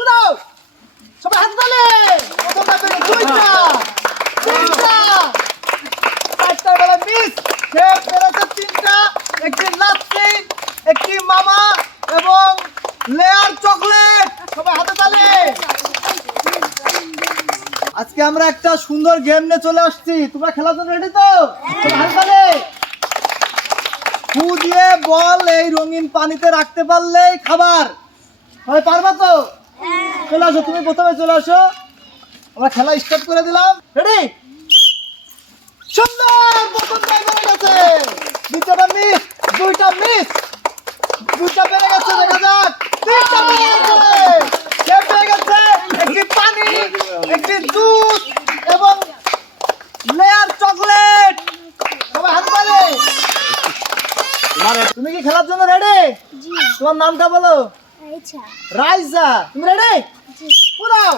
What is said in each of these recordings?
উদাও। সবাই হাত তালে। প্রথমটা পেরে দুইটা। তিনটা। চারটা বেলা মিস সে পেরেছে তিনটা। একটি লাচ্ছি একটি মামা এবং লেয়ার চকলেট। সবাই হাতে তালে। আজকে আমরা একটা সুন্দর গেম নিয়ে চলে আসছি। তোমরা খেলার জন্য রেডি তো? সবাই তালে। ফু দিয়ে বল এই রঙিন পানিতে রাখতে পারলেই খাবার। হয় পারবা তো? চলে আসো তুমি প্রথমে চলে আসো। আমরা খেলা স্টার্ট করে দিলাম। রেডি সুন্দর প্রথম টাইম হয়ে গেছে। দ্বিতীয়টা মিস দুইটা মিস দুইটা পেরে গেছে দেখা যাক। তিনটা পেরে গেছে। সে পেয়ে গেছে। একটি পানি একটি জুস এবং লেয়ার চকলেট সবাই হাত তুমি কি খেলার জন্য রেডি জি। তোমার নামটা বলো। রাইজা তুমি রেডি পুরাও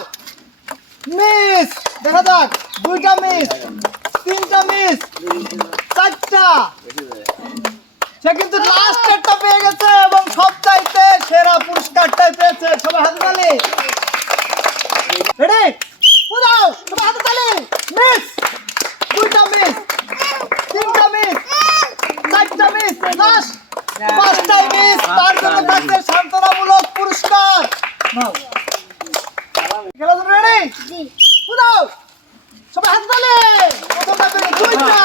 মিস দেখা যাক। দুইটা মিস তিনটা মিস চারটা। সে কিন্তু লাস্ট একটা পেয়ে গেছে এবং সবচাইতে সেরা পুরস্কারটাই পেয়েছে সবাই হাতে তালি। রেডি পুরাও সবাই হাতে তালি। মিস দুইটা মিস তিনটা মিস চারটা মিস লাস্ট পাঁচটাই মিস তার জন্য থাকছে সান্ত্বনামূলক পুরস্কার। নাও। খেলা তুমি রেডি জি। সবাই হাত তালে দুইটা।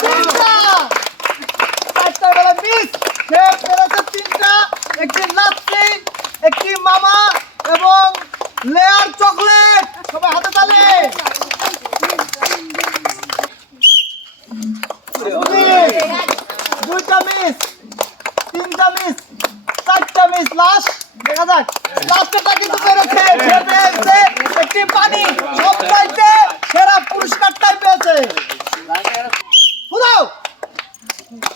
তিনটা। চারটা বেলা মিস সে পেরেছে তিনটা। একটি লাচ্ছি একটি মামা এবং লেয়ার চকলেট সবাই হাতে তালে। দুইটা মিস তিনটা মিস মিস লাস্ট দেখা যাক। লাস্টেরটা কিন্তু পেরেছে পেয়েছে একটি পানি, সবচাইতে সেরা পুরস্কারটাই পেয়েছে। ফুদাও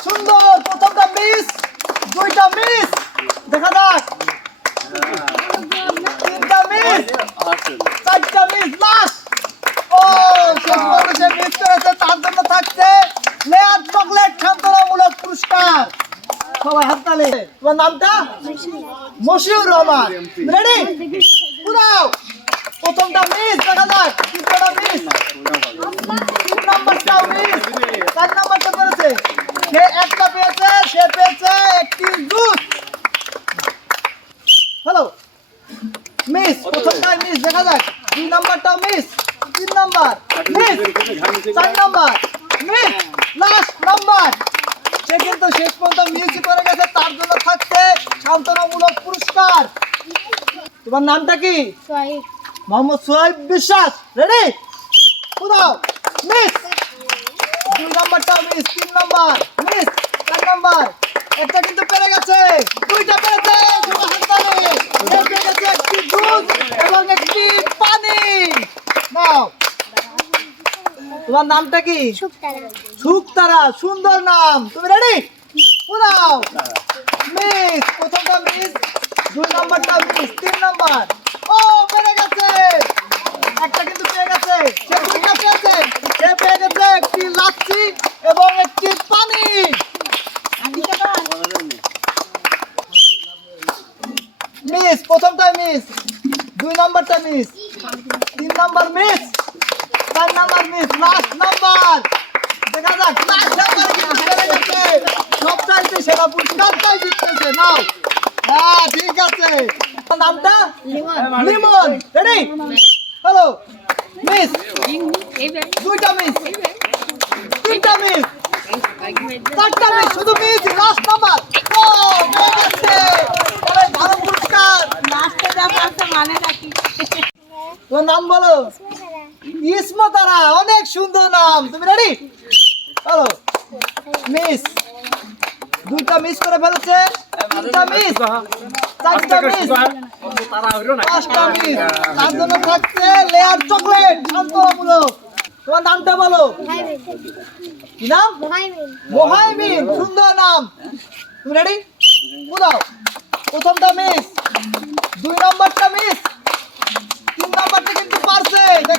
সুন্দর, প্রথমটা মিস দুইটা মিস দেখা যাক। তিনটা মিস চারটা মিস লাস্ট ও শেষ সে মিস তার জন্য থাকছে লেয়ার চকলেট সান্ত্বনামূলক পুরস্কার। সবাই হাততালি। তোমার নামটা? মশিউর রহমান। রেডি পুরাও প্রথমটা মিস দেখা যাক। দ্বিতীয়টা মিস তিন নাম্বারটাও মিস চার নাম্বারটা পেরেছে সে একটা পেয়েছে, সে পেয়েছে একটি জুস। হ্যালো মিস প্রথমটা মিস দেখা যাক। দুই নাম্বারটাও মিস তিন নাম্বার মিস চার নাম্বার মিস লাস্ট নাম্বার সে কিন্তু শেষ পর্যন্ত মিস করে গেছে তার জন্য থাকছে সান্ত্বনামূলক পুরস্কার। তোমার নামটা কি? মোহাম্মদ সোহাইব বিশ্বাস। রেডি কোথাও মিস দুই নাম্বারটাও মিস তিন নাম্বার। মিস চার নাম্বার। একটা কিন্তু পেরে গেছে। দুইটা পেরেছে। গেছে একটি দুধ এবং একটি পানি নাও তোমার নামটা কি? সুক্তারা সুন্দর নাম। তুমি রেডি পুরাও মিস প্রথমটা মিস দুই নাম্বারটা মিস তিন নাম্বার। ও পেরে গেছে। একটা কিন্তু পেয়ে গেছে। সে দুইটা পেয়েছে সে পেয়ে গেছে একটি লাচ্ছি এবং একটি পানি। মিস প্রথমটা মিস দুই নাম্বারটা মিস তিন number miss number miss last number. দেখা যাক লাস্ট নাম্বার কিন্তু পেরে গেছে সবচাইতে সেরা পুরস্কারটাই জিততেছে। নাও। হ্যাঁ ঠিক আছে। নামটা? লিমন। রেডি হ্যালো মিস দুইটা মিস তিনটা মিস চারটা মিস শুধু মিস লাস্ট নাম্বার। ও পেয়ে গেছে অনেক ভালো পুরস্কার। তোমার নাম বলো। ইসমতারা অনেক সুন্দর নাম। তুমি রেডি হ্যালো মিস দুইটা মিস করে ফেলেছে। তিনটা মিস চারটা মিস পাঁচটা মিস তার জন্য থাকছে লেয়ার চকলেট শান্তমূলক তোমার নামটা বলো। কি নাম? মোহাইমিন। সুন্দর নাম। তুমি রেডি বুঝাও। প্রথমটা মিস দুই নম্বরটা মিস একটা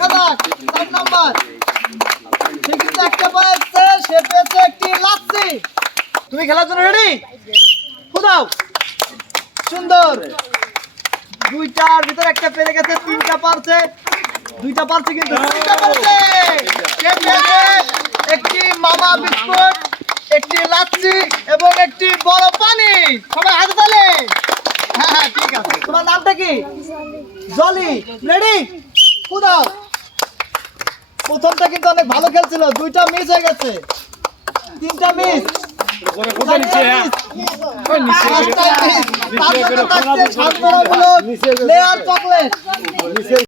তুমি খেলার জন্য রেডি খুদাও সুন্দর। দুইটার ভিতরে একটা পেরে গেছে, তিনটা পারছে। দুইটা পারছে কিন্তু একটি মামা বিস্কুট, একটি লাচ্ছি এবং একটি বড় পানি সবাই হাতে তালে? হ্যাঁ হ্যাঁ ঠিক আছে। তোমার নামটা কি? জলি। রেডি প্রথমটা কিন্তু অনেক ভালো খেলছিল দুইটা মিস হয়ে গেছে। তিনটা মিস নিচে? চকলেট